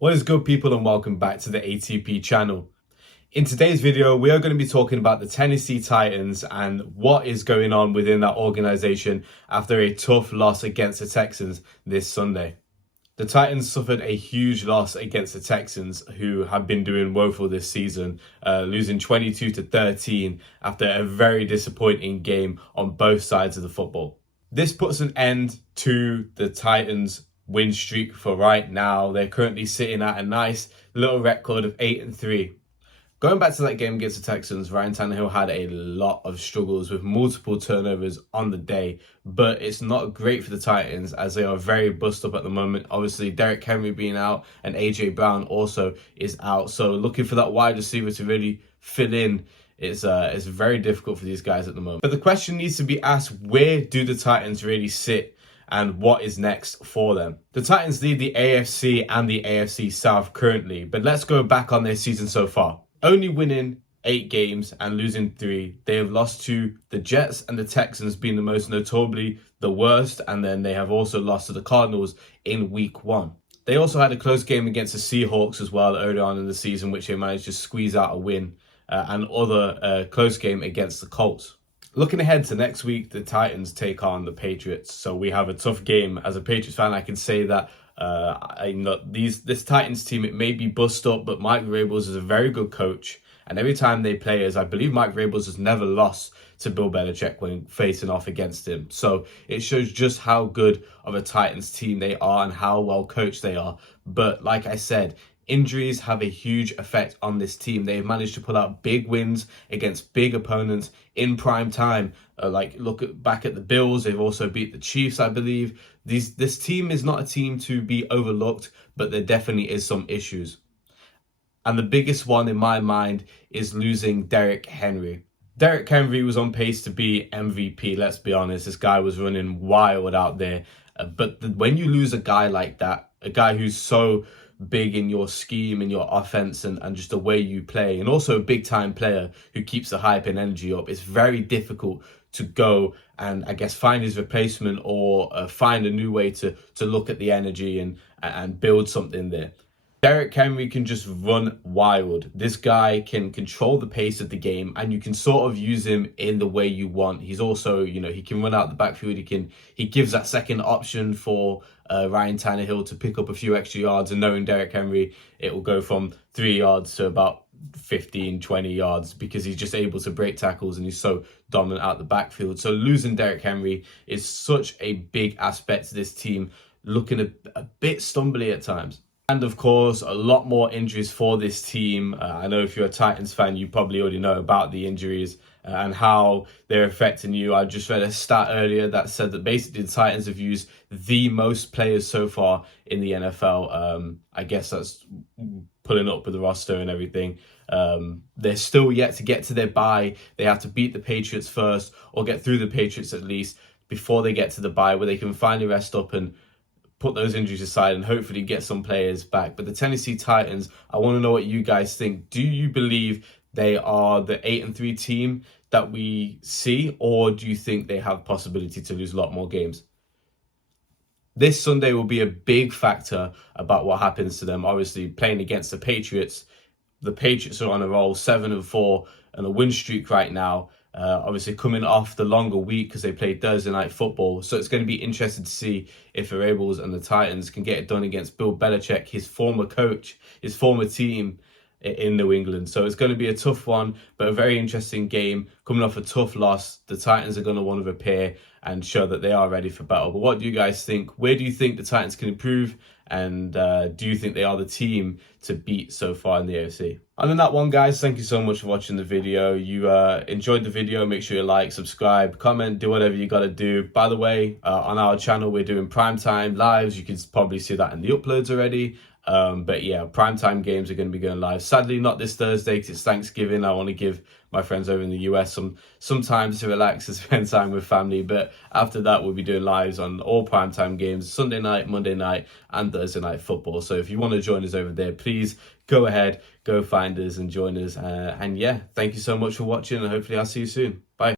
What is good, people, and welcome back to the ATP channel. In today's video, we are going to be talking about the Tennessee Titans and what is going on within that organization after a tough loss against the Texans this Sunday. The Titans suffered a huge loss against the Texans, who have been doing woeful this season, losing 22-13 after a very disappointing game on both sides of the football. This puts an end to the Titans' win streak for right now. They're currently sitting at a nice little record of 8-3. Going back to that game against the Texans, Ryan Tannehill had a lot of struggles with multiple turnovers on the day, but it's not great for the Titans as they are very bust up at the moment. Obviously, Derrick Henry being out and AJ Brown also is out, so looking for that wide receiver to really fill in is very difficult for these guys at the moment. But the question needs to be asked, where do the Titans really sit? And what is next for them? The Titans lead the AFC and the AFC South currently, but let's go back on their season so far. Only winning 8 games and losing 3. They have lost to the Jets and the Texans, being the most notably the worst, and then they have also lost to the Cardinals in week 1. They also had a close game against the Seahawks as well early on in the season, which they managed to squeeze out a win, and other close game against the Colts. Looking ahead to next week, the Titans take on the Patriots. So we have a tough game. As a Patriots fan, I can say that this Titans team, it may be bust up, but Mike Vrabel is a very good coach. And every time they play, as I believe Mike Vrabel has never lost to Bill Belichick when facing off against him. So it shows just how good of a Titans team they are and how well coached they are. But like I said, injuries have a huge effect on this team. They've managed to pull out big wins against big opponents in prime time. Back at the Bills. They've also beat the Chiefs, I believe. This team is not a team to be overlooked, but there definitely is some issues. And the biggest one in my mind is losing Derrick Henry. Derrick Henry was on pace to be MVP, let's be honest. This guy was running wild out there. When you lose a guy like that, a guy who's so big in your scheme, in your offense, and just the way you play, and also a big time player who keeps the hype and energy up, it's very difficult to go and I guess find his replacement or find a new way to look at the energy and build something there. Derrick Henry can just run wild. This guy can control the pace of the game, and you can sort of use him in the way you want. He's also, he can run out the backfield. He gives that second option for Ryan Tannehill to pick up a few extra yards, and knowing Derrick Henry, it will go from 3 yards to about 15, 20 yards because he's just able to break tackles and he's so dominant out the backfield. So losing Derrick Henry is such a big aspect to this team, looking a bit stumbly at times. And of course, a lot more injuries for this team. I know if you're a Titans fan, you probably already know about the injuries and how they're affecting you. I just read a stat earlier that said that basically the Titans have used the most players so far in the NFL. I guess that's pulling up with the roster and everything. They're still yet to get to their bye. They have to beat the Patriots first, or get through the Patriots at least, before they get to the bye, where they can finally rest up and put those injuries aside and hopefully get some players back. But the Tennessee Titans, I want to know what you guys think. Do you believe they are the 8-3 team that we see, or do you think they have possibility to lose a lot more games? This Sunday will be a big factor about what happens to them. Obviously, playing against the Patriots are on a roll, 7-4 and a win streak right now. Obviously coming off the longer week because they played Thursday night football. So it's going to be interesting to see if the Rebels and the Titans can get it done against Bill Belichick, his former coach, his former team in New England. So it's going to be a tough one, but a very interesting game. Coming off a tough loss, the Titans are going to want to repair and show that they are ready for battle. But what do you guys think? Where do you think the Titans can improve? And do you think they are the team to beat so far in the AFC? And on that one, guys, thank you so much for watching the video. You enjoyed the video, make sure you like, subscribe, comment, do whatever you got to do. By the way, on our channel, we're doing primetime lives. You can probably see that in the uploads already. But yeah, primetime games are going to be going live. Sadly, not this Thursday because it's Thanksgiving. I want to give my friends over in the US some time to relax and spend time with family. But after that, we'll be doing lives on all primetime games, Sunday night, Monday night, and Thursday night football. So if you want to join us over there, please go ahead, go find us and join us. And yeah, thank you so much for watching, and hopefully I'll see you soon. Bye.